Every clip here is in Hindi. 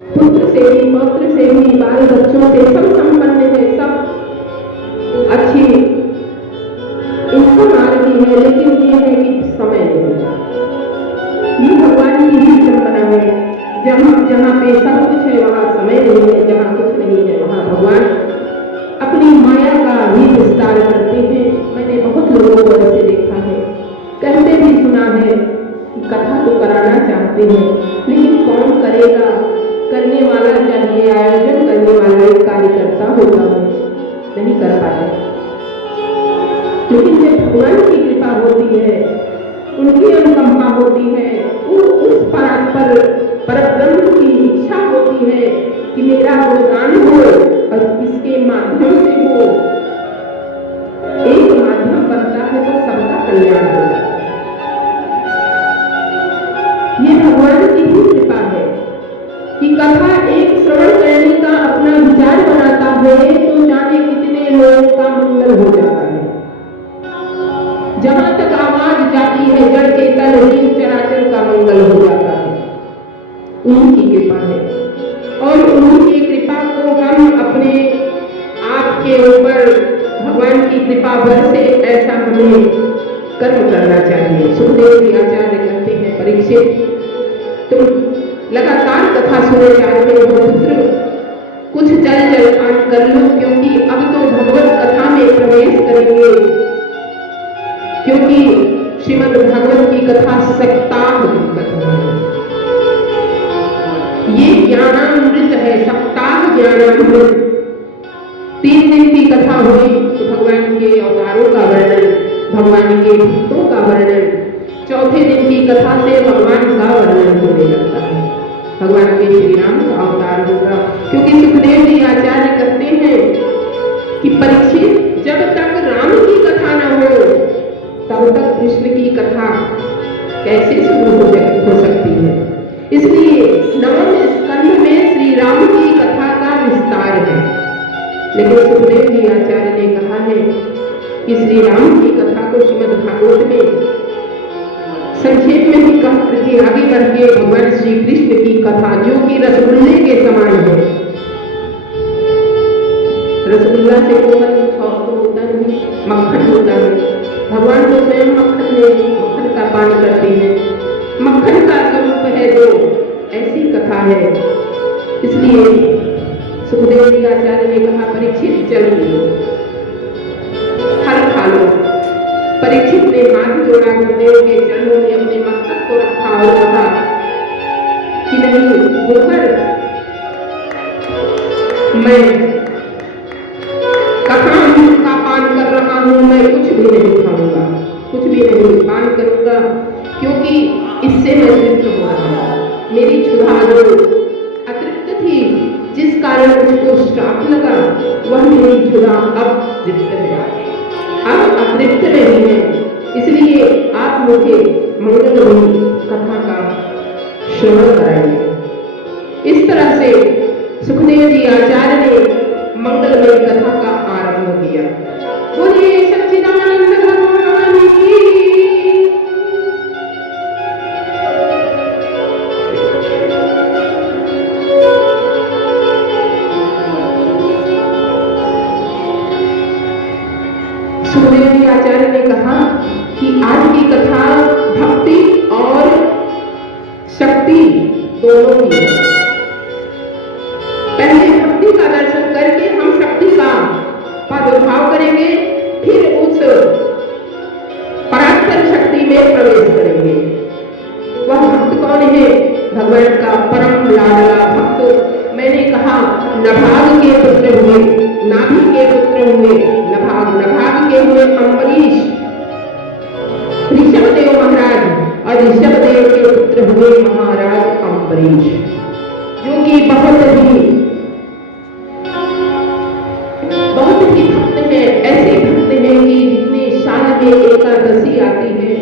पुत्र से भी, पौत्र से भी, बाल बच्चों से सब संपन्न है, सब अच्छी इनकम आ रही है, लेकिन ये है कि समय नहीं। ये भगवान की ही परंपरा है। जहाँ पे सब कुछ है वहाँ समय नहीं है, जहाँ कुछ नहीं है वहाँ भगवान अपनी माया का भी विस्तार करते हैं। मैंने बहुत लोगों को ऐसे देखा है, कहते भी सुना है कि कथा तो कराना चाहते हैं, लेकिन कौन करेगा? करने वाला चाहिए, आयोजन करने वाला एक कार्यकर्ता होता है, नहीं कर पाते। लेकिन जब भगवान की कृपा होती है, उनकी अनुकंपा होती है, उस परब्रह्म की इच्छा होती है कि मेरा गुणगान हो और इसके माध्यम से हो, एक माध्यम बनता है तो सबका कल्याण होता है। ये भगवान की ही कृपा है कि कथा एक श्रवण करने का अपना विचार बनाता है तो जाने कितने लोगों का मंगल हो जाता है। जहां तक आवाज जाती है जड़ चेतन जीव चराचर का मंगल हो जाता है। उनकी कृपा है और उनकी कृपा को हम अपने आप के ऊपर भगवान की कृपा बरसे ऐसा हमें कर्म करना चाहिए। सुखदेव जी आचार्य कहते हैं, परीक्षित तुम लगातार कथा सुने जा रहे हो पुत्र, कुछ जल जलपान कर लो, क्योंकि अब तो भगवत कथा में प्रवेश करेंगे। क्योंकि श्रीमद् भागवत की कथा सप्ताह की कथा है, ये ज्ञानामृत है, सप्ताह ज्ञानामृत। 3 दिन की कथा हुई तो भगवान के अवतारों का वर्णन, भगवान के भक्तों का वर्णन, चौथे दिन की कथा से भगवान का वर्णन होने लगता है, भगवान के श्री राम का अवतार होगा। क्योंकि सुखदेव जी आचार्य कहते हैं कि परीक्षित जब तक राम की कथा न हो तब तक कृष्ण की कथा कैसे शुरू हो सकती है। इसलिए 9वें स्कंध में श्री राम की कथा का विस्तार है, लेकिन सुखदेव जी आचार्य ने कहा है कि श्री राम की कथा को श्रीमद् भागवत में संक्षेप में ही कह करके आगे बढ़ के भगवान श्री कृष्ण की कथा, जो कि रसगुल्ले के समान है, रसगुल्ला से कोमल तो होता नहीं, मक्खन होता है। भगवान तो स्वयं मक्खन का पान करते हैं, मक्खन का स्वरूप है जो ऐसी कथा है। इसलिए सुखदेव जी आचार्य ने कहा, परीक्षित जल लो, फल खा लो। परीक्षित ने हाथ जोड़ा, गुरुदेव के चरणों में अपने मस्तक को रखा और कहा कि नहीं गुरुवर, मैं कथामृत का पान कर रहा हूं, मैं कुछ भी नहीं खाऊंगा, कुछ भी नहीं पान करूंगा, क्योंकि इससे मैं तृप्त हो रहा हूं। मेरी क्षुधा जो अतृप्त थी, जिस कारण मुझको श्राप लगा, वह मेरी क्षुधा अब तृप्त है, अब अतृप्त नहीं है। इसलिए आप मुझे मंगलमयी कथा का श्रवण कराइए। इस तरह से सुखदेव जी आचार्य ने मंगलमयी कथा का आरंभ किया। बोलिए सच्चिदानंद भगवान की। सुखदेव जी आचार्य ने कहा कि आज की कथा भक्ति और शक्ति दोनों की है। पहले भक्ति का दर्शन करके हम शक्ति का प्रादुर्भाव करेंगे, फिर उस परात्पर शक्ति में प्रवेश करेंगे। वह भक्त कौन है? भगवान का परम लाडला भक्त। मैंने कहा नभाग के पुत्र हुए, नाभि के पुत्र हुए नभाग के हुए अम्बरीश, ऋषभदेव महाराज, और ऋषभदेव के पुत्र हुए महाराज अम्बरीश, जो कि बहुत ही भक्त हैं। ऐसे भक्त हैं कि जितने साल में एकादशी आती है,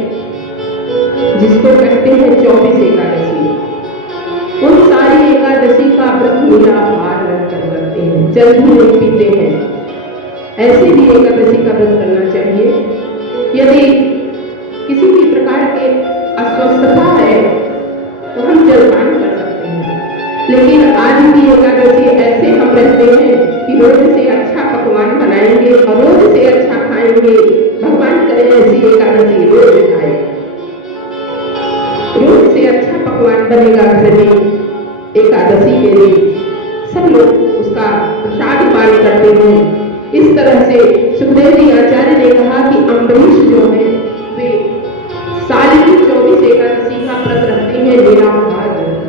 जिसको कहते हैं 24 एकादशी, उन सारी एकादशी का व्रत निराहार करते हैं, जल भी नहीं पीते हैं। ऐसे भी एकादशी का व्रत करना चाहिए। यदि किसी भी प्रकार के अस्वस्थता है तो हम जलपान कर सकते हैं, लेकिन आज रहते हैं कि रोज से अच्छा पकवान बनाएंगे और रोज से अच्छा खाएंगे। भगवान करे ऐसी एकादशी रोज खाए, रोज से अच्छा पकवान बनेगा घर में। एकादशी के दिन सब लोग उसका प्रसाद पान करते हैं। इस तरह से सुखदेव जी आचार्य ने कहा कि अम्बरीश जो है वे साल की 24 एकादशी का व्रत रखते हैं निराहार रहकर।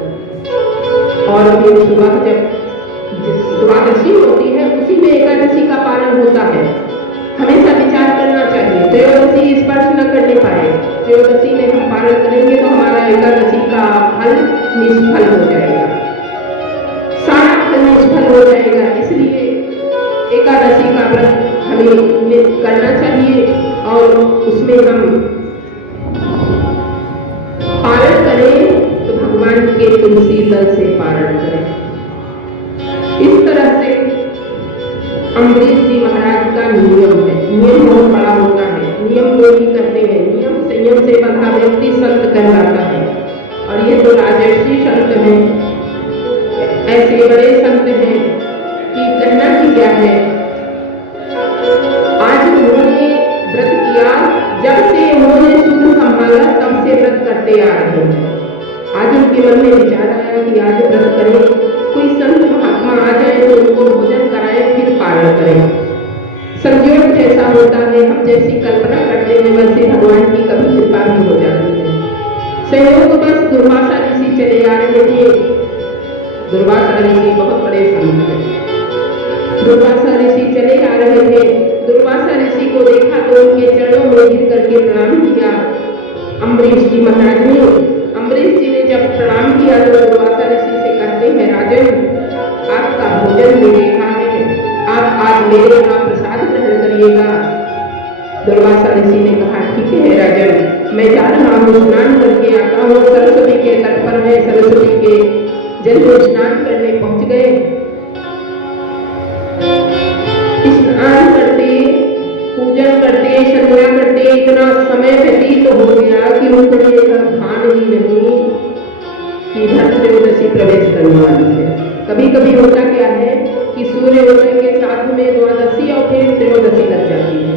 और फिर सुबह जब द्वादशी होती है उसी में एकादशी का पारण होता है। हमेशा विचार करना चाहिए, त्रयोदशी स्पर्श न करने पाए, त्रयोदशी में हम पारण करेंगे तो हमारा एकादशी का फल निष्फल हो जाएगा, सारा फल निष्फल हो जाएगा। इसलिए एकादशी का व्रत हमें करना चाहिए और उसमें हम पारण करें तो भगवान के तुलसी दल से पारण करें। इस तरह से अम्बरीश जी महाराज का नियम है। नियम बहुत बड़ा होता है, नियम को ही कहते हैं। नियम संयम से बंधा व्यक्ति संत कहलाता है। और ये तो राजर्षि संत हैं, ऐसे बड़े संत हैं कि कहना ही क्या है। आज उन्होंने व्रत किया, जब से उन्होंने सूत्र संभाला तब से व्रत करते आ रहे हैं। आज उनके मन में विचार आया कि आज व्रत करें, कोई संत महात्मा आ जाए तो उनको भोजन कराएं फिर पारण करें। संयोग जैसा होता है, हम जैसी कल्पना करते हैं वैसे भगवान की कभी कृपा भी हो जाती है। संयोग बस दुर्वासा ऋषि चले आ रहे थे। दुर्वासा ऋषि बहुत बड़े संत हैं। दुर्वासा ऋषि चले आ रहे थे। दुर्वासा ऋषि को देखा तो उनके चरणों में गिर करके प्रणाम किया अम्बरीश जी महाराज ने। अम्बरीश जी ने जब प्रणाम किया तो दुर्वासा ऋषि से कहते हैं, राजन आपका भोजन मिल रहा है, आप आज मेरे यहाँ प्रसाद ग्रहण करिएगा। दुर्वासा ऋषि ने कहा, ठीक है राजन, मैं जा रहा हूँ, स्नान करके आता हूँ। सरस्वती के तट पर है, सरस्वती के जल में स्नान करने पहुंच गए। स्नान करते, पूजन करते, संध्या करते इतना समय व्यतीत हो गया कि उनको भान ही नहीं कि त्रयोदशी प्रवेश करने वाली है। कभी कभी होता क्या है कि सूर्योदय के साथ में द्वादशी और फिर त्रयोदशी लग जाती है,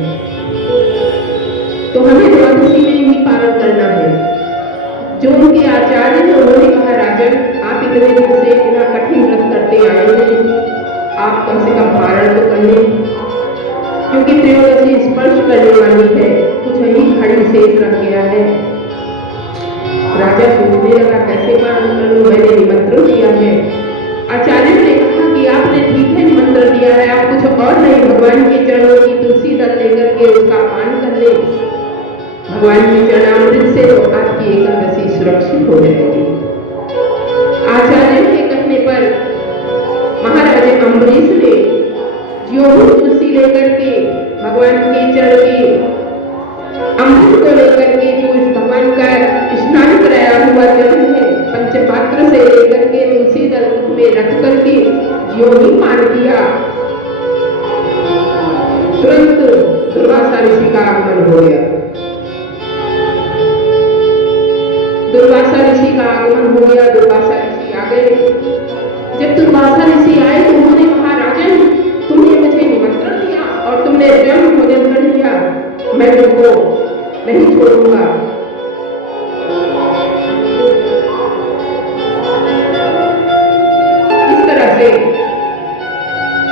तो हमें द्वादशी में ही पारण करना है। जो उनके आचार्य ने उन्होंने कहा, राजन आप इतने दिन से इतना कठिन व्रत करते आए हैं, आप कम से कम पारण तो कर लें, क्योंकि त्रयोदशी स्पर्श करने वाली है, कुछ ही घड़ी शेष रह गया है। राजा सोचने लगा, कैसे पारण कर लूं, मैंने निमंत्रण दिया है। आचार्य ने कहा कि आपने ठीक है निमंत्रण दिया है, आप कुछ और नहीं, भगवान के चरणों की तुलसी दल लेकर के उसका पान कर ले। भगवान के चरणामृत से तो आपकी एकादशी सुरक्षित हो जाएगी। आचार्य के कहने पर महाराज अम्बरीश ने जो तुलसी लेकर के भगवान के चरण के अमृत को लेकर के, जो इस भगवान का स्नान कराया हुआ जल है, पंचपात्र से लेकर के तुलसी दल में रख करके जो ही पान किया, तुरंत दुर्वासा ऋषि का आगमन हो गया। दुर्वासा ऋषि का आगमन हो गया, दुर्वासा ऋषि आ गए। जब दुर्वासा ऋषि आए तो उन्होंने कहा, राजन तुमने मुझे निमंत्रण दिया और तुमने स्वयं भोजन कर लिया, मैं तुमको नहीं छोड़ूंगा। इस तरह से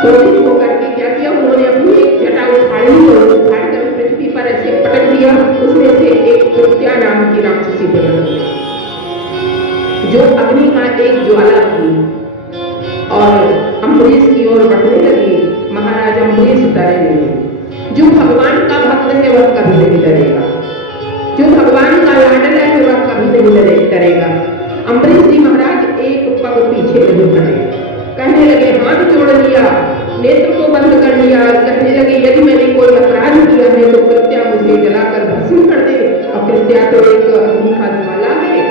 क्रोधित होकर के क्या किया, उन्होंने अपनी एक जटा उखाड़ ली और उखाड़ कर पृथ्वी पर ऐसे पटक दिया। उसमें से एक कृत्या नाम की राक्षसी प्रकट हुई, जो अग्नि का एक ज्वाला थी और अम्बरीश की ओर बढ़ने लगी। महाराज अम्बरीश डरे नहीं। जो भगवान का भक्त है वह कभी नहीं डरेगा, जो भगवान का लाडला है वह कभी नहीं डरेगा। अम्बरीश जी महाराज एक पग पीछे नहीं बढ़े, कहने लगे, हाथ जोड़ लिया, नेत्र को बंद कर लिया, कहने लगे, यदि मैंने कोई अपराध किया है तो कृत्या मुझे जलाकर भस्म कर दे। और कृत्या तो एक अग्नि का ज्वाला है।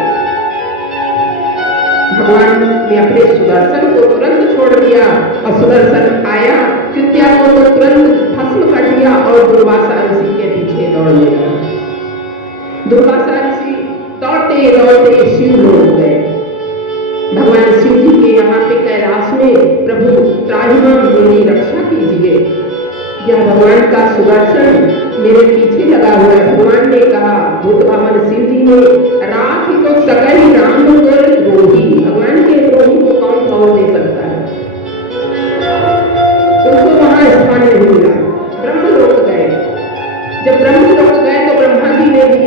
भगवान ने अपने सुदर्शन को तुरंत छोड़ दिया और सुदर्शन आया, कृत्या को तो तुरंत भस्म कर दिया और दुर्वासा ऋषि के पीछे दौड़ने लगा। दुर्वासा ऋषि दौड़ते दौड़ते शिव लोक गए। भगवान शिव जी के यहाँ पे कैलाश में प्रभु त्राहि सुदर्शन मेरे पीछे लगा हुआ है। भगवान ने कहा, बुद्ध भगवान शिव जी ने, राख को सकल राम कर द्रोही, भगवान के द्रोही को कौन कौन दे सकता है? उनको वहां स्थान नहीं मिला, ब्रह्मलोक गए। जब ब्रह्मलोक गए तो ब्रह्मा जी ने भी,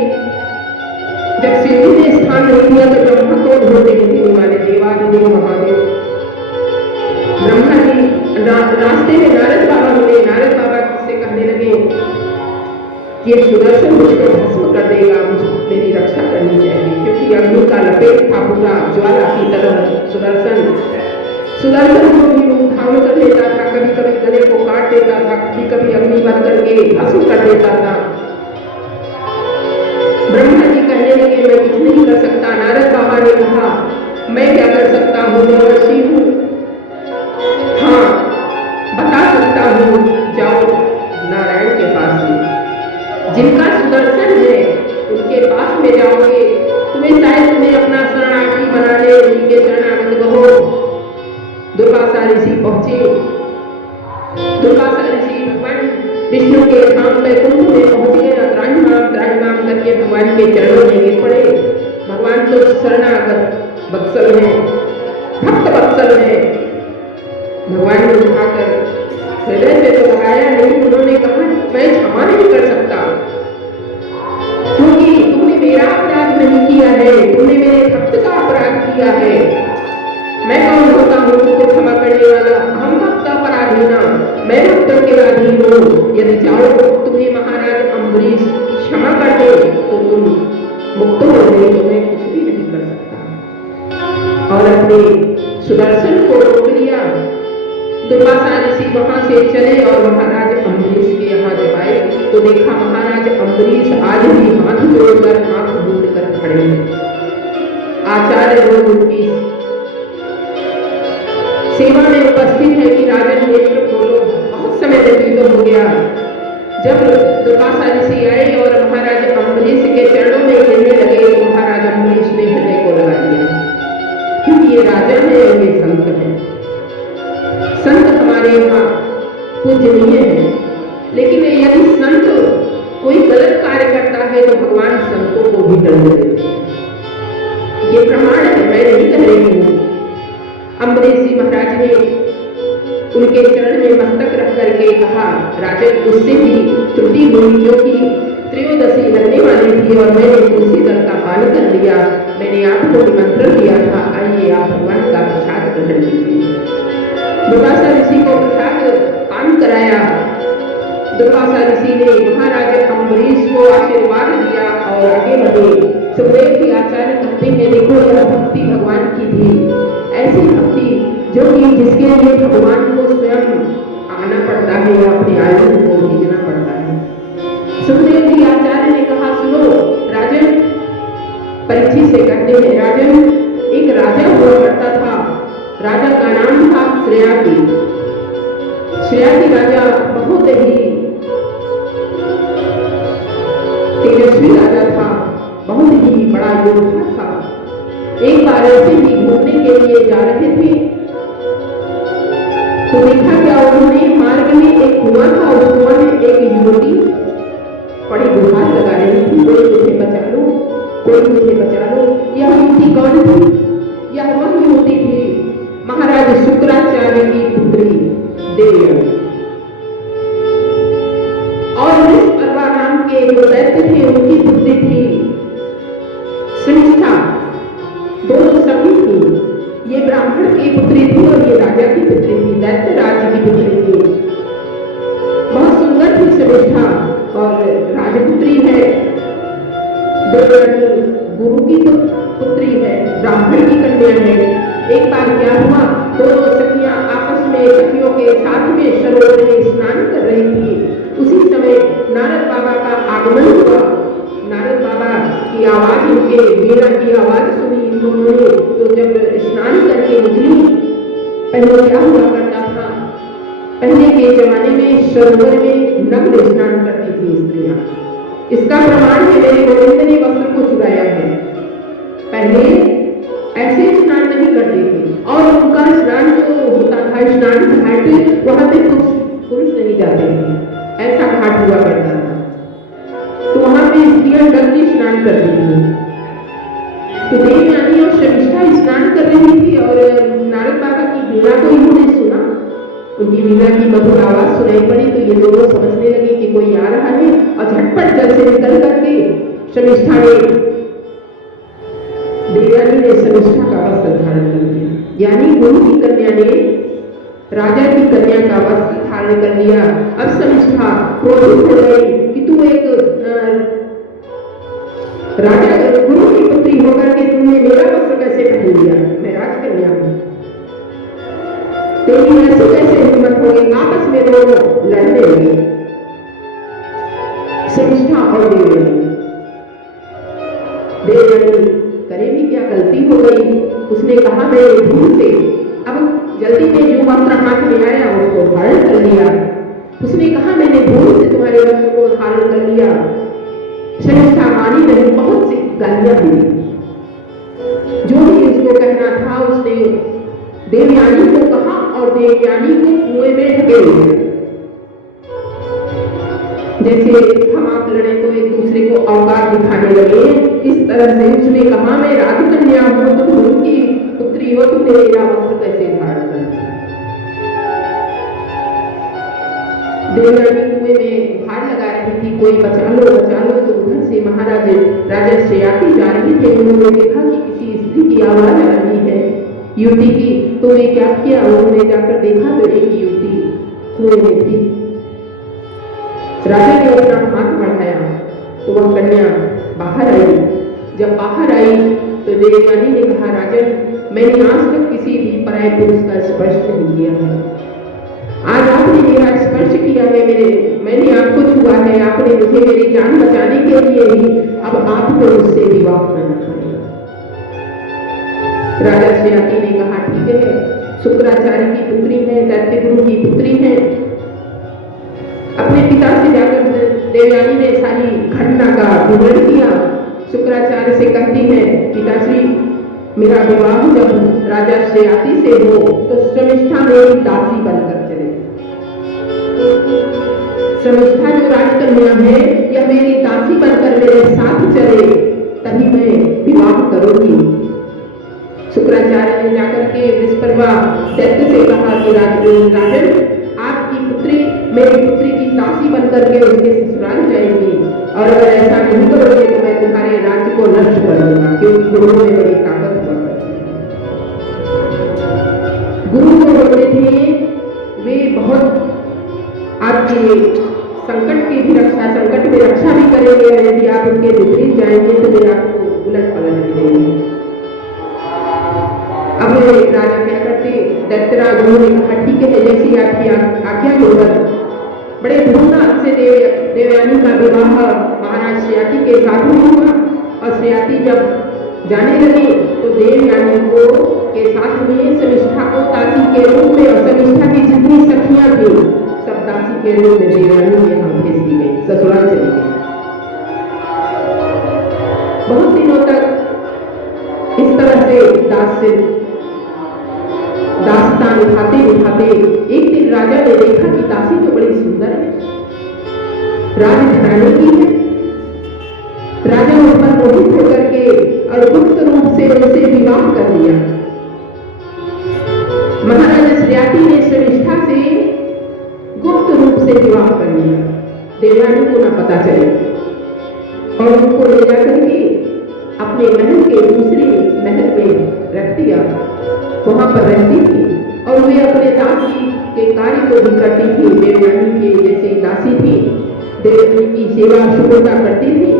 जब शिव जी ने स्थान नहीं दिया तो ब्रह्मा को ढूंढने देने वाले देवादिदेव महादेव ब्रह्मा जी रास्ते में नारद बाबा मिले। नारद बाबा से कहने लगे, ये सुदर्शन मुझको भस्म कर देगा, मुझे मेरी रक्षा करनी चाहिए, क्योंकि अग्नि का लपेट था पूरा ज्वाला की तरह। सुदर्शन को भी रूप धारण कर लेता था, कभी कभी गले को काट देता था, कभी कभी अग्नि बंद करके भस्म कर देता था। ब्रह्मा जी कहने लगे, मैं कुछ नहीं कर सकता। नारद बाबा ने कहा, मैं क्या कर सकता हूँ, मैं वैसी हूँ, हाँ बता सकता हूँ, जाओ नारायण के पास में, जिनका सुदर्शन है उनके पास में जाओगे, तुम्हें शायद उन्हें अपना शरणार्थी बना ले, उनके शरणागत कहो। दुर्वासा ऋषि पहुंचे। दुर्वासा ऋषि भगवान विष्णु के धाम में कुंभ में पहुंच गए। त्राहिमाम करके भगवान के चरणों में गिर पड़े। भगवान तो शरणागत वत्सल है, भक्त वत्सल है। भगवान ने उठाकर हृदय से तो लगाया नहीं, उन्होंने कहा, मैं क्षमा नहीं कर सकता, क्योंकि तुमने मेरा अपराध नहीं किया है, तुमने मेरे भक्त का अपराध किया है। मैं कौन होता हूँ तुमको क्षमा करने वाला? हम भक्त अपराधीना, मैं भक्तों के अधीन हूँ। यदि चाहो तुम्हें महाराज अम्बरीश क्षमा कर दे तो तुम मुक्त हो गए, तो मैं कुछ भी नहीं कर सकता। और अपने सुदर्शन को रोक लिया। दुर्वासा ऋषि वहां से चले और महाराज अम्बरीश के यहाँ जब आए तो देखा महाराज अम्बरीश आज भी हाथ जोड़कर आंख मूंद कर खड़े हैं। आचार्य लोग उनकी सेवा में उपस्थित है कि राजन नेत्र खोलो। बहुत समय व्यतीत हो गया। जब दुर्वासा ऋषि आए और महाराज अम्बरीश के चरणों में गिरने लगे तो महाराज अम्बरीश ने हृदय को लगा दिया, क्योंकि ये राजा है और ये संत है। संत हमारे यहाँ पूजनीय है, लेकिन यदि संत कोई गलत कार्य करता है तो भगवान संतों को भी दंड देते हैं। ये प्रमाण है, मैं नहीं कह रही हूँ। अम्बरीश जी महाराज ने उनके चरण में मस्तक रख करके कहा, राजन उससे भी त्रुटि हुई, जो कि त्रयोदशी लगने वाली थी और मैंने तुलसी दल का पान कर लिया। मैंने आपको निमंत्रण दिया था, आइए आप भगवान का प्रसाद ग्रहण कीजिए। दुर्वासा ऋषि को प्रसाद पान कराया। दुर्वासा ऋषि ने महाराज अम्बरीश को आशीर्वाद दिया और आगे बढ़े। सुखदेव जी आचार्य कहते हैं, देखो यह भक्ति भगवान की थी, ऐसी भक्ति जो कि जिसके लिए भगवान को स्वयं आना पड़ता है या अपने आयु को भेजना पड़ता है। सुखदेव जी आचार्य ने कहा, सुनो राजन, परीक्षित से कहते हैं, राजन एक राजा हुआ करता था। राजा का नाम था श्रेयाकी। श्रेयाकी राजा बहुत ही तेजस्वी राजा था, बहुत ही बड़ा योद्धा था। एक बार ऐसे ही घूमने के लिए जा रहे थे तो देखा क्या, उन्होंने मार्ग में एक कुआं था, उस कुआं में एक युवती बड़ी गुहार लगा रही थी, कोई मुझे बचा लो, कोई मुझे बचा लो। यह युवती कौन थी? यह वह युवती थी महाराज शुक्राचार्य की पुत्री देवयानी। और निष्पर्वा नाम के जो दैत्य थे उनकी पुत्री थी श्रेष्ठा। दोनों सखी थी, ये ब्राह्मण की पुत्री थी और ये राजा की पुत्री थी, दैत्य राज की पुत्री थी। बहुत सुंदर थी श्रेष्ठा और राजपुत्री है। देवयानी गुरु की पुत्री है, ब्राह्मण की कन्या है। एक बार क्या हुआ, दोनों सखियां आपस में सखियों के साथ में सरोवर में स्नान कर रही थी। उसी समय नारद बाबा का आगमन हुआ। नारद बाबा की आवाज, उनके वीणा की आवाज सुनी उन्होंने, तो जब स्नान करके निकली, पहले क्या हुआ करता था, पहले के जमाने में सरोवर में नग्न स्नान करती थी स्त्रियां। इसका प्रमाण है मेरे गोविंद ने वस्त्र को चुराया है। पहले ऐसे स्नान नहीं करते थे और उनका स्नान जो होता था, स्नान घाट, वहां पे पुरुष नहीं जाते थे। ऐसा घाट घाट हुआ करता था, तो वहां पे स्त्रियां डल के स्नान कर रही थी। तो देवयानी और शर्मिष्ठा स्नान कर रही थी और नारद बाबा की वीणा को इन्होंने सुना। उनकी वीणा की मधुर आवाज सुनाई पड़ी तो ये दोनों समझने लगे कि कोई आ रहा है और झटपट जल से निकल करके शर्मिष्ठा ने देवयानी ने शर्मिष्ठा का वस्त्र धारण कर लिया। यानी गुरु की कन्या ने राजा की कन्या का वस्त्र धारण कर लिया। अब शर्मिष्ठा क्रोधित हो गई कि तू एक राजा गुरु की पुत्री होकर के तुमने मेरा वस्त्र कैसे पहन लिया? मैं राजकन्या हूं, तेरी ऐसे कैसे हिम्मत हो गई? आपस में दोनों लड़ने लगे, शर्मिष्ठा और देवयानी। देवयानी करे भी क्या, गलती हो गई। उसने कहा मैं भूल से, अब जल्दी में जो वस्त्र हाथ में आया उसको धारण कर लिया। उसने कहा मैंने भूल से तुम्हारे वस्त्र को धारण कर लिया। शर्मिष्ठा मानी नहीं, बहुत सी गालियां दी। जो भी उसको कहना था उसने देवयानी को कहा और देवयानी को कुएं में ढकेल दिया। जैसे हम आप लड़े तो एक दूसरे को औकात दिखाने लगे, इस तरह से उसने कहा मैं राजकन्या हूं, तुम गुरु की पुत्री हो, तुमने मेरा वस्त्र कैसे धारण कर लिया? देवयानी कुएं में भार लगा रही थी, कोई बचा लो तो उधर से महाराज राजा शयाती जा रही थे। उन्होंने देखा कि किसी स्त्री की आवाज आ रही है युवती की, तो वे क्या किया, उन्होंने जाकर देखा तो एक युवती कुएं में थी। राजा ने अपना हाथ बढ़ाया तो वह कन्या बाहर आई। जब बाहर आई तो देवयानी ने कहा राजन, मैंने आज तक किसी भी पराये पुरुष का स्पर्श नहीं किया है, आज आपने मेरा स्पर्श किया है, मैंने आपको छुआ है, आपने मुझे मेरी जान बचाने के लिए ही अब आपको मुझसे विवाह करना पड़ेगा। राजा शयाती ने कहा ठीक है, शुक्राचार्य की पुत्री है, दैत्य गुरु की पुत्री है। अपने पिता से जाकर देवयानी ने सारी घटना का विवरण किया। शुक्राचार्य से कहती है पिताश्री, मेरा विवाह जब राजा शयाती से हो तो शर्मिष्ठा मेरी दासी बनकर चले। शर्मिष्ठा जो राजकन्या है यह मेरी दासी बनकर मेरे साथ चले, तभी मैं विवाह करूंगी। शुक्राचार्य ने जाकर के विस्परवा दैत्य से कहा कि राजन, आपकी पुत्री मेरी पुत्री की दासी बनकर के उसके ससुराल जाएगी, और अगर ऐसा नहीं करोगे तो मैं तुम्हारे राज्य को नष्ट कर दूंगा, क्योंकि गुरु में बड़ी ताकत हुआ करती है। गुरु जो होते थे वे बहुत आपके संकट की भी रक्षा, संकट में रक्षा भी करेंगे, और यदि आप उनके विपरीत जाएंगे तो वे आपको उलट पलट भी देंगे। अब राजा क्या करते, दैत्यराज उन्होंने कहा ठीक है, जैसी आपकी आज्ञा होकर बड़े धूमधाम से देवयानी का विवाह महाराज शयाती के साथ में हुआ। और शयाती जब जाने लगे तो देवयानी को के साथ में शर्मिष्ठा को दासी के रूप में, और शर्मिष्ठा की जितनी सखियां थी सब दासी के रूप में देवयानी के यहाँ भेज दी गई, ससुराल चली गई। बहुत दिनों तक इस तरह से दास्तान उठाते एक दिन राजा ने देखा कि दासी तो बड़ी सुंदर है, राजघराने की है। राजा उस पर मोहित होकर के और गुप्त रूप से उनसे विवाह कर लिया। महाराजा शयाती ने शर्मिष्ठा से गुप्त रूप से विवाह कर लिया, देवयानी को न पता चले, और उनको ले जाकर के अपने महल के दूसरे महल में रख दिया। वहां पर रहती थी और वे अपने दासी के कार्य को भी करती थी, देवयानी के जैसे दासी थी, देवयानी की सेवा शुभता करती थी।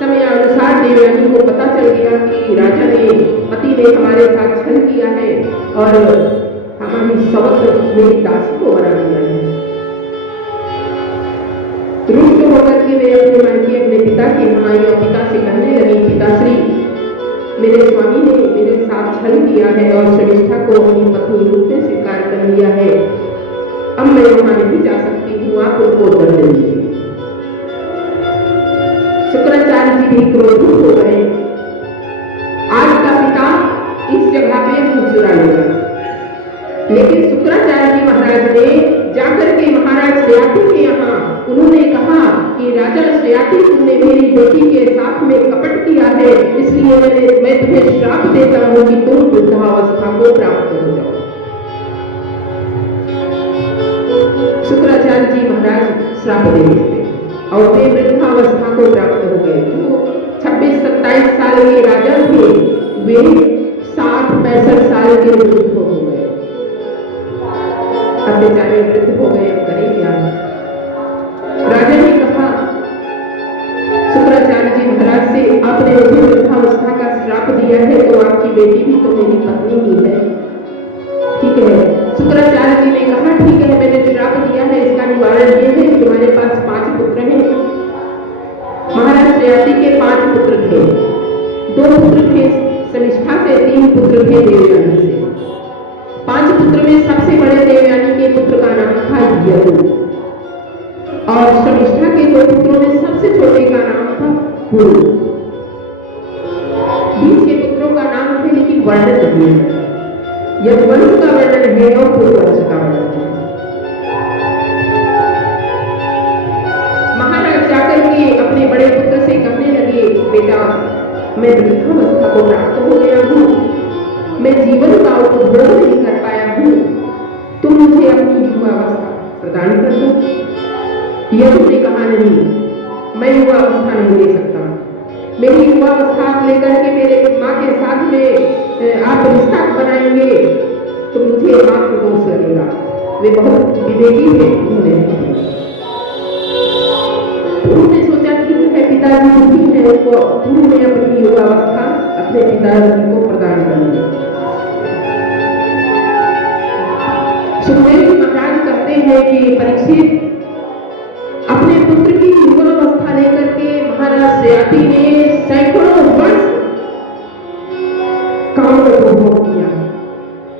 समय अनुसार देवयानी को पता चल गया कि राजा ने, पति ने हमारे साथ छल किया है और हमारी सवत मेरी दासी को बना दिया है। रुष्ट होकर के वे अपने मायके अपने पिता की यहाँ आई और पिता से कहने लगी, पिताश्री, मेरे स्वामी ने मेरे साथ छल किया है और शर्मिष्ठा को अपनी पत्नी रूप में स्वीकार कर लिया है, अब मैं वहां नहीं जा सकती हूँ, आप उनको दंड दीजिए। शुक्राचार्य जी भी क्रोधित हो गए, आज का पिता इस जगह पे दूध चुरा लेगा। लेकिन शुक्राचार्य जी महाराज ने जाकर के महाराज श्रेयाती के यहाँ उन्होंने कहा कि राजा श्रेयाती, तुमने मेरी बेटी के साथ में कपट किया है, इसलिए मैं तुम्हें श्राप देता हूँ कि तुम वृद्धावस्था को प्राप्त हो जाओ। शुक्राचार्य जी महाराज श्राप दे देते और वे वृद्धावस्था को प्राप्त हो गए। जो 26-27 साल के राजा थे वे 60-65 साल के वृद्ध हो गए। अब बेचारे वृद्ध हो गए, अब करें क्या? राजा ने कहा शुक्राचार्य जी महाराज से, आपने मुझे वृद्धावस्था का श्राप दिया है तो आपकी बेटी भी तो मेरी पत्नी ही है, ठीक है? शुक्राचार्य जी ने कहा ठीक है, मैंने श्राप दिया है, इसका निवारण ये है, तुम्हारे पास 5 पुत्र हैं। महाराज श्रेयाती के 5 पुत्र थे, 2 पुत्र थे शमिष्ठा से, 3 पुत्र थे देवयानी से। 5 पुत्र में सबसे बड़े देवयानी के पुत्र का नाम था यदु और शमिष्ठा के 2 पुत्रों में सबसे छोटे का नाम था पुरु। बीच के पुत्रों का नाम थे लेकिन वर्णन नहीं है, यदुवंश का वर्णन है और पुरुवंश का वर्णन है। महाराज जाकर के अपने बड़े पुत्र से कहने लगे, बेटा मैं वृद्धावस्था को प्राप्त हो गया हूँ, मैं जीवन का उपभोग नहीं कर पाया हूँ, तुम मुझे अपनी युवावस्था प्रदान कर दो। यदु ने कहा नहीं, मैं युवावस्था नहीं दे सकता, मेरी युवावस्था लेकर के मेरे माँ के साथ में आप रिश्ता बनाएंगे तो मुझे आपको दोष लगेगा। वे बहुत विवेकी थे, उन्होंने सोचा ठीक है, पिताजी दुखी है, उन्होंने अपनी युवावस्था अपने पिताजी को प्रदान कर दी। सुखदेव जी महाराज कहते हैं कि परीक्षित अपने पुत्र की युवावस्था लेकर के महाराज श्रेयाती ने सैकड़ों वर्ष काम को उपभोग किया,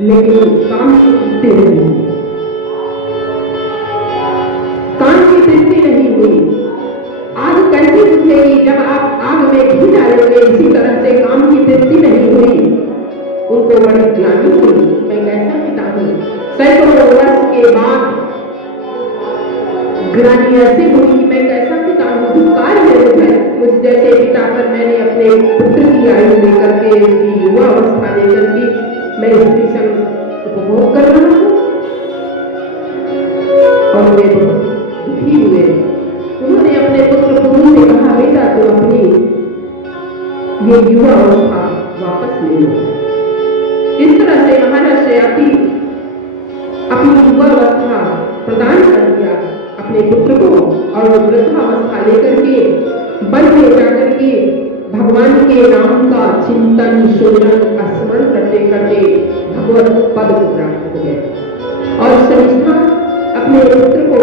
लेकिन काम की तृप्ति नहीं हुई, काम की तृप्ति नहीं हुई। आग कैसे बुझेगी जब आप आग में घी डालोगे? इसी तरह से काम की तृप्ति नहीं हुई, उनको बड़ी ग्लानि हुई, मैं कैसा पिता हूँ। सैकड़ों वर्ष के बाद ग्लानि ऐसे हुई कि मैं कैसा पिता हूँ, धिक्कार है मुझ जैसे पिता पर। मैंने अपने पुत्र की आयु लेकर के, उसकी युवा अवस्था लेकर के मैं स्त्री संग उपभोग कर रहा हूँ और वे दुखी हुए। उन्होंने अपने पुत्र पुरु से कहा, बेटा तुम अपनी ये युवा अवस्था वापस ले लो। इस तरह से महाराज श्रेयाती अपनी युवा अवस्था प्रदान कर दिया अपने पुत्र को और वृद्धावस्था लेकर के वन में जाकर के भगवान के नाम का चिंतन शोधन स्मरण करते करते भगवत पद को प्राप्त हो गए। और शमिष्ठा अपने पुत्र को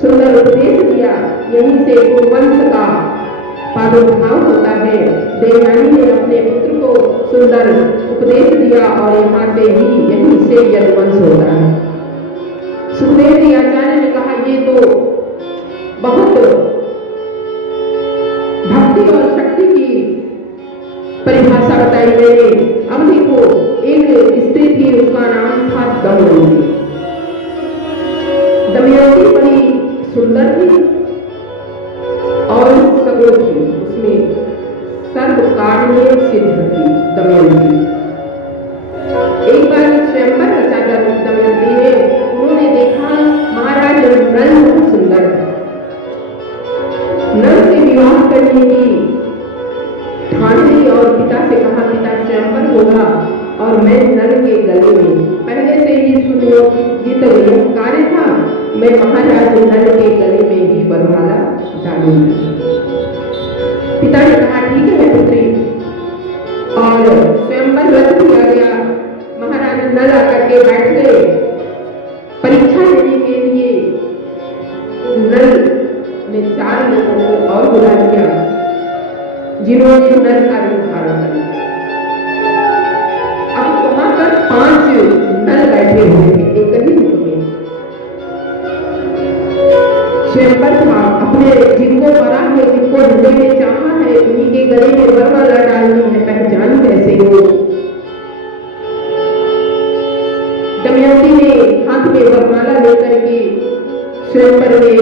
सुंदर उपदेश दिया, यहीं से कुरुवंश का प्रादुर्भाव होता है। देवयानी ने अपने पुत्र को सुंदर उपदेश दिया और यहाँ से ही यहीं से यदुवंश होता है। सुखदेव जी आचार्य ने कहा, ये तो बहुत भक्ति और शक्ति की परिभाषा बताई मैंने। अब देखो, एक स्त्री थी, उसका नाम था दमयंती। दमयंती बड़ी सुंदर थी और सगोर थी, उसमें सर्वकार्य सिद्ध थी दमयंती। एक बार स्वयंवर रचा दमयंती ने, उन्होंने देखा महाराज नल बहुत सुंदर है, नल से विवाह करने की ठान ली और पिता से कहा, पिता स्वयंवर होगा और मैं नल के गले में, पहले से ही सुनियोजित कार्य था, मैं महाराज नल के गले में ही वरमाला डालूंगी। पिता ने कहा ठीक है पुत्री, और स्वयंवर रच दिया गया। महाराज नल आकर के बैठ गए परीक्षा लेने के लिए। नल ने 4 लोगों को और बुला दिया जिन्होंने नल का रूप धारण कर लिया। अब वहां पर 5 नल बैठे हुए थे एक ही रूप में। स्वयंवर था, अपने जिनको मरा है, जिनको हृदय में चाहा है, उन्हीं के गले में वरमाला डालनी है, पहचान कैसे हो। दमयंती ने हाथ में वरमाला लेकर के स्वयंवर में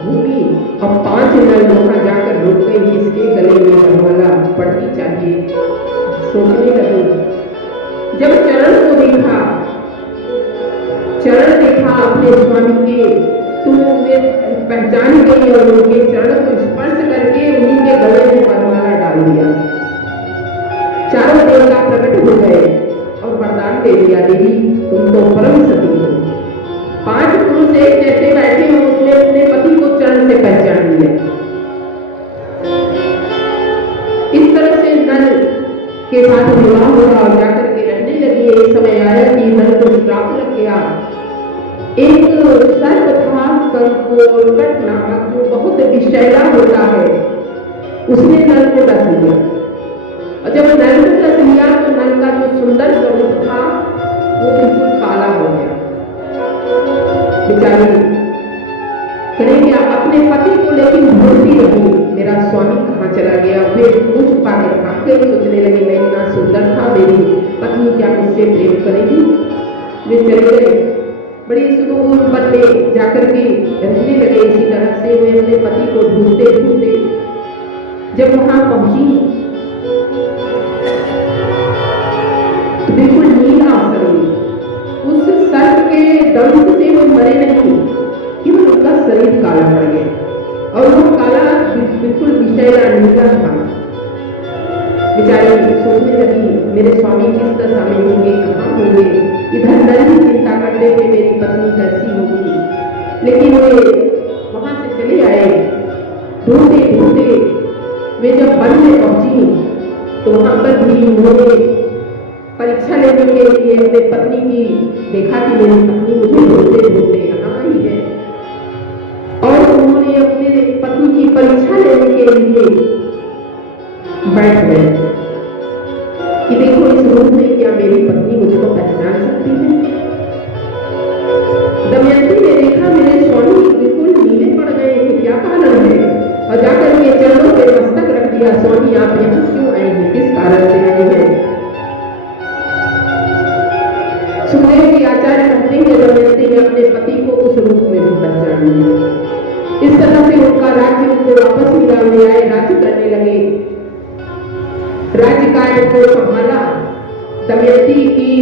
घूमी और 5 नल वहां जाकर रुक गई, इसके गले में वरमाला पड़नी चाहिए। सोचने लगी, जब चरण को देखा, चरण देखा अपने स्वामी के, तो पहचान गई और उनके चरण को स्पर्श करके उन्हीं के गले में वरमाला डाल दिया। चारों देवता प्रकट हो गए और वरदान दे दिया, देवी तुम तो परम सती हो। 5 पुरुष एक जैसे बैठे हो, उसने अपने पति को चरण से पहचान लिया। इस तरह से नल के साथ विवाह हुआ और जाकर के रहने लगी। एक समय आया कि नल को श्राप लग गया। एक सर्प था कर्कट नामक, जो बहुत विषैला होता है, उसने नल को डस लिया। और जब नल को डस लिया तो नल का जो सुंदर स्वरूप था वो बिल्कुल काला हो गया। बेचारी करेंगे अपने पति को लेकिन ढूंढती रही, मेरा स्वामी कहाँ चला गया। वे मुझ छुपा के भाग गई, सोचने लगी मैं इतना सुंदर था, मेरी पत्नी क्या मुझसे प्रेम करेगी। वे चले गए, बड़ी सुदूर वन में जाकर के रहने लगे। इसी तरह से वे अपने पति को ढूंढते ढूंढते जब वहां पहुंची तो बिल्कुल नीला शरीर, उस सर्प के दंश से वो मरे नहीं, केवल उनका शरीर काला पड़ गया और वो काला बिल्कुल विषैला नीला था। बेचारी सोचने लगी मेरे स्वामी किस दशा में होंगे, कहाँ होंगे। इधर नल भी चिंता करते थे मेरी पत्नी कैसी होगी। लेकिन वे वहां से चले आए, ढूंढते ढूंढते वे जब वन में पहुंची तो वहां पर भी उन्होंने परीक्षा लेने के लिए अपने पत्नी की देखा कि मेरी पत्नी मुझे ढूंढते ढूंढते यहाँ आई है, और उन्होंने अपने पत्नी की परीक्षा लेने के लिए बैठ गए कि देखो इस रूप में क्या मेरी पत्नी मुझको पहचान सकती है। दमयंती ने देखा मेरे स्वामी बिल्कुल नीले पड़ गए हैं, क्या कारण है, और जाकर के चरणों पे मस्तक रख दिया, स्वामी आप यहाँ क्यों आए हैं, किस कारण से आए हैं। सुखदेव जी आचार्य कहते हैं दमयंती ने अपने पति को उस रूप में भी पहचान लिया। इस तरह से उनका राज्य उनको वापस मिला, वे आए, राज्य करने लगे, राज्य कार्य को संभाला। दमयंती की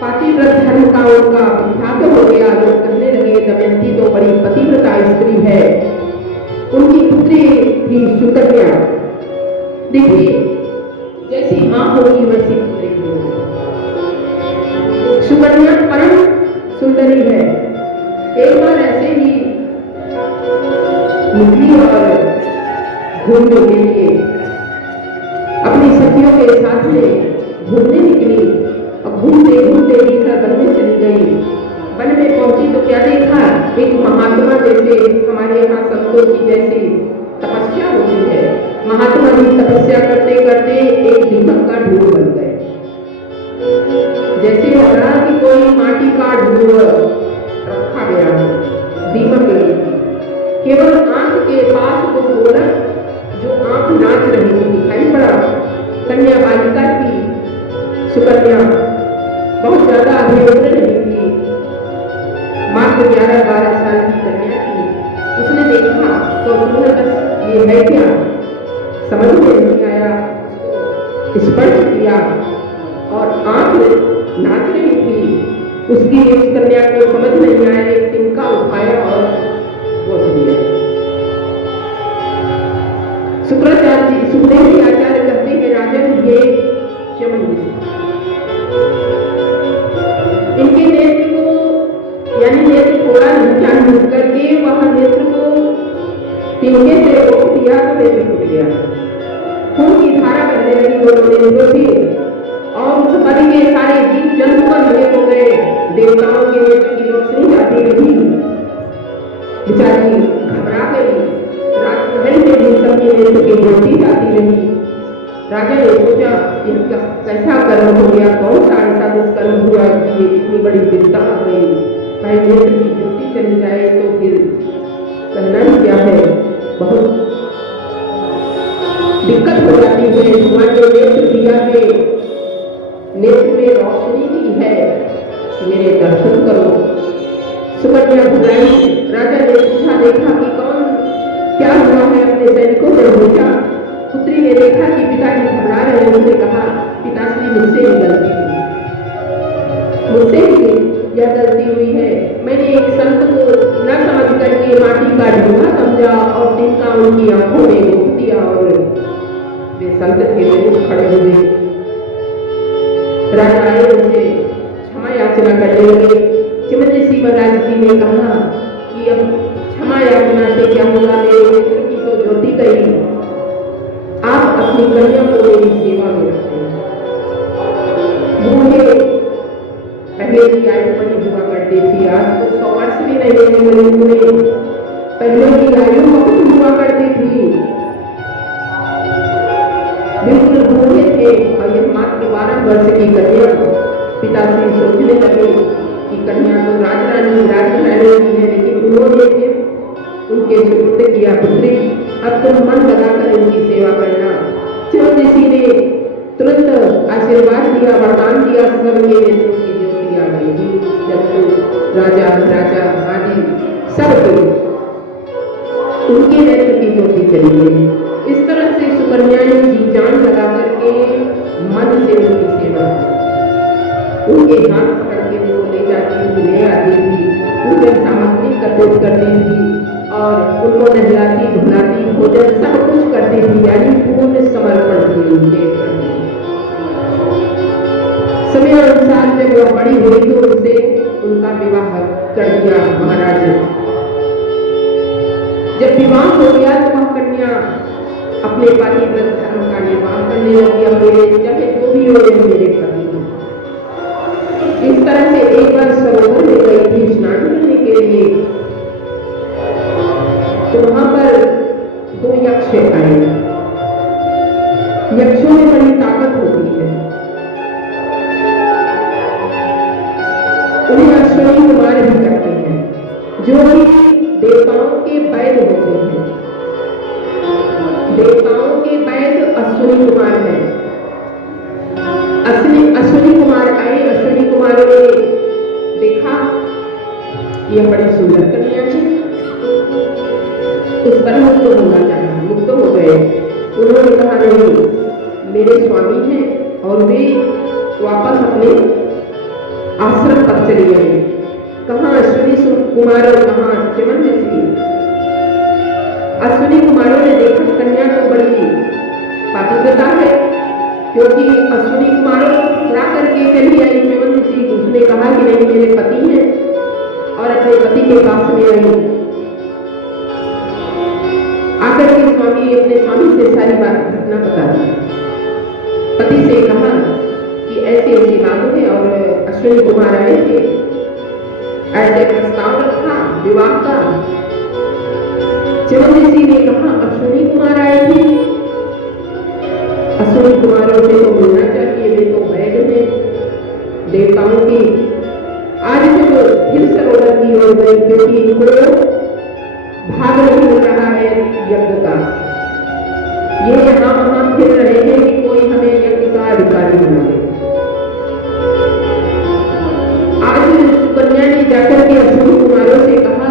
पातिव्रत धर्म का उनका विख्यात हो गया। लोग कहने लगे दमयंती तो बड़ी पतिव्रता स्त्री है। उनकी पुत्री थी सुकन्या, देखिए जैसी मां होगी वैसी पुत्री होगी। सुकन्या परम सुंदरी है। एक बार ऐसे ही निकली और घूमने के लिए अपनी सखियों के साथ में घूमने निकली और घूमते घूमते एक वन में चली गई। वन में पहुंची तो क्या देखा, एक महात्मा जैसे हमारे यहाँ संतों की जैसी तपस्या होती है, महात्मा भी तपस्या करते करते एक दीपक का ढूंढ बन गए। जैसे लगा कि कोई माटी का ढूंढ रखा गया, दीपक लगी थी, केवल आंख के पास वो गोलक जो आंख नाच रही थी दिखाई पड़ा। कन्या बालिका थी सुकन्या, बहुत ज्यादा अभियोग्य नहीं थी, मात्र 11-12 साल की कन्या थी। उसने देखा तो उन्होंने बस ये है क्या, समझ में नहीं आया, स्पर्श किया और आंख नाच रही थी। उसकी उस कन्या को समझ नहीं आया, एक तिनका उठाया और गोद दिया। शुक्राचार्य सुखदेव जी आचार्य कहते हैं राजन ये चमन, इनके नेत्र को यानी नेत्र थोड़ा नीचा झुक करके वहां नेत्र को तिनके से रोक दिया तो नेत्र टूट गया, खून की धारा बहने लगी दोनों नेत्रों से और उस परी के सारे जीव जंतु बंधे हो गए। देवताओं के नेत्र की रोशनी जाती रही, बेचारी घबरा गई। राजमहल में भी सबके नेत्र की रोशनी जाती रही। राजा ने सोचा इनका कैसा कर्म हो गया, कौन सा ऐसा दुष्कर्म हुआ कि इतनी बड़ी विपदा आ गई, चाहे नेत्र की ज्योति चली जाए तो फिर कहना ही क्या है, बहुत दिक्कत हो जाती है। तुम्हारे नेत्र दिया है, नेत्र में रोशनी दी है, मेरे दर्शन करो। सुकन्या घबराई, राजा ने पूछा, देखा कि कौन क्या हुआ है, अपने सैनिकों से पूछा। पुत्री ने देखा कि पिताजी घबरा रहे हैं, उसने कहा, पिताश्री मुझसे ही गलती हुई, मुझसे ही यह गलती हुई है। मैंने एक संत को न समझ करके माटी का ढूंढा समझा और तिनका उनकी आंखों में रोक दिया और वे संत थे वे खड़े हुए। राजा आए, उनसे क्षमा याचना करने लगे। चिमन ऋषि महाराज जी ने कहा कि अब क्षमा याचना से क्या होगा, मेरे मित्र की तो ज्योति गई, आप अपनी कन्या को मेरी सेवा में रखें। बूढ़े पहले की आयु बड़ी हुआ करती थी, आज तो 100 वर्ष भी नहीं हुए, पहले की आयु बहुत हुआ करती थी, बिल्कुल बूढ़े थे। और यह मात्र 12 वर्ष की कन्या, पिताश्री सोचने लगे कि कन्या तो राजरानी राजघराने की है, लेकिन उन्होंने उनके सुपुत्र किया, पुत्री अब तुम मन लगाकर इनकी सेवा करना। चिमन ऋषि ने तुरंत आशीर्वाद दिया, वरदान दिया, सबके नेत्रों की ज्योति आ गई। जब राजा राजा आदि सब उनके नेत्र की ज्योति चली गई। इस तरह से सुकन्या ने जी जान लगा करके मन से उनकी सेवा, उनके हाथ पकड़ के उनको ले जाती थी, ले आती थी, उनके सामग्री एकत्रित करती थी और उनको नहलाती धुलाती, भोजन सब कुछ करती थी, यानी पूर्ण समर्पण थी उनके प्रति। समय अनुसार जब वह बड़ी हुई तो उनसे उनका विवाह कर दिया महाराज। जब विवाह हो गया तो वह कन्या अपने पतिव्रत धर्म का निर्वाह करने लगी, अपने चाहे जो भी हो मेरे पति। इस तरह से एक बार सरोवर में गई थी स्नान करने के लिए, तो वहां पर 2 यक्ष आए। यक्षों में बड़ी ताकत होती है, उन्हें अश्विनी कुमार भी करते हैं, जो कि देवताओं के वैद्य होते हैं। देवताओं के वैद्य अश्विनी कुमार हैं। अश्विनी कुमार आए, अश्विनी कुमारों ने देखा यह बड़ी सुंदर कन्या है, उस पर मुक्त होना चाहा, मुक्त हो गए। उन्होंने कहा, नहीं मेरे स्वामी हैं और वे वापस अपने आश्रम पर चले गए। कहाँ अश्विनी कुमारों, कहाँ चिमन ऋषि। अश्विनी कुमारों ने देखा कन्या तो बड़ी पातिव्रता है, क्योंकि अश्विनी कुमारों बुरा करके चली आई चिमन ऋषि। उसने कहा कि नहीं मेरे पति हैं और अपने पति के पास में आई। आकर के अपने स्वामी से सारी बात घटना बता दी। पति से कहा कि ऐसी ऐसी बात है और अश्विनी कुमार आए थे, ऐसे प्रस्ताव रखा विवाह का। चिमन ऋषि ने कहा, अश्विनी कुमार आए थे, अश्विनी कुमारों से तो मिलना चाहिए, वे तो वैद्य हैं देवताओं की। आज जब फिर सरोवर की ओर गई, क्योंकि इनको भाग नहीं हो रहा है यज्ञ का, ये यहाँ वहां फिर रहे हैं कि कोई हमें यज्ञ का अधिकारी बना दे। आज कन्या ने जाकर के अश्विनी कुमारों से कहा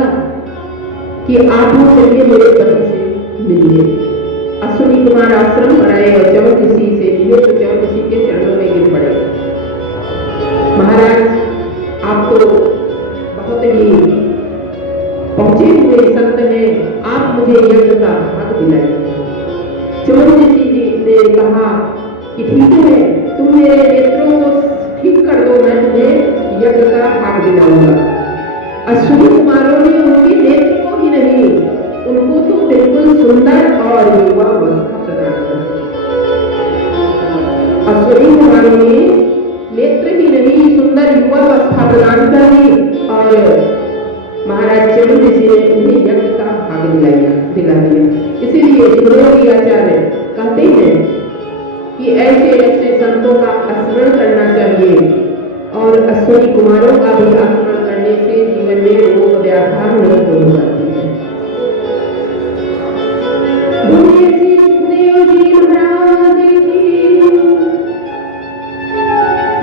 कि आप चलिए मेरे पति से मिलिए। अश्विनी कुमार आश्रम पर आए और चिमन ऋषि से मिले तो चिमन ऋषि के चरणों में गिर पड़े। महाराज आप तो बहुत ही पहुंचे हुए संत हैं, आप मुझे यज्ञ का हक दिलाइए। चिमन ऋषि ने कहा कि ठीक है, तुम मेरे नेत्रों को ठीक कर दो, मैं तुम्हें यज्ञ का हक दिलाऊंगा। अश्विनी कुमारों ने उनके नेत्र को ही नहीं, उनको तो बिल्कुल सुंदर और युवा अवस्था प्रदान कर। अश्विनी कुमारों ने नेत्र ही नहीं सुंदर युवा अवस्था प्रदान कर दी और महाराज चिमन ऋषि ने उन्हें यज्ञ का भाग दिला दिया। इसीलिए सुरेश आचार्य कहते हैं कि ऐसे ऐसे संतों का स्मरण करना चाहिए और अश्विनी कुमारों का भी स्मरण करने से जीवन में रोग व्याधा नहीं हो जाती है।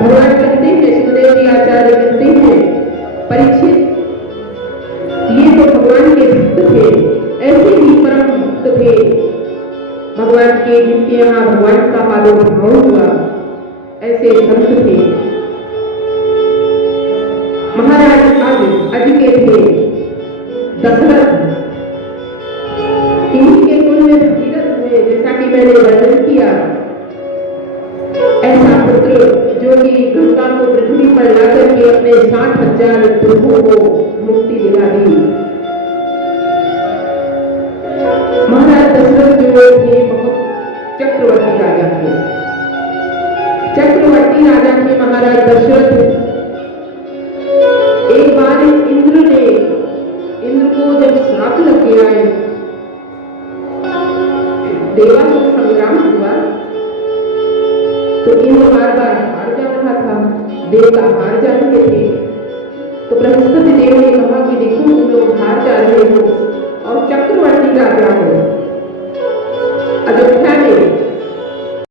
भगवान कहते हैं, सुखदेव जी आचार्य कहते हैं, परीक्षित ये तो भगवान के जिनके यहाँ भगवान का प्रादुर्भाव हुआ ऐसे संत थे। महाराज अज के थे दशरथ, इन्हीं के कुल में भगीरथ हुए, जैसा कि मैंने वर्णन किया। ऐसा पुत्र जो कि गंगा को पृथ्वी पर लाकर के अपने 60,000 प्रभुओं को मुक्ति दिला दी। महाराज दशरथ जो थे बहुत चक्रवर्ती राजा थे। चक्रवर्ती राजा थे महाराज दशरथ। एक बार इंद्र को जब श्राप लग गया है, देवासुर संग्राम हुआ, तो इंद्र बार बार हार जा रहा था, देवता हार जाते थे। तो बृहस्पति देव ने कहा कि देखो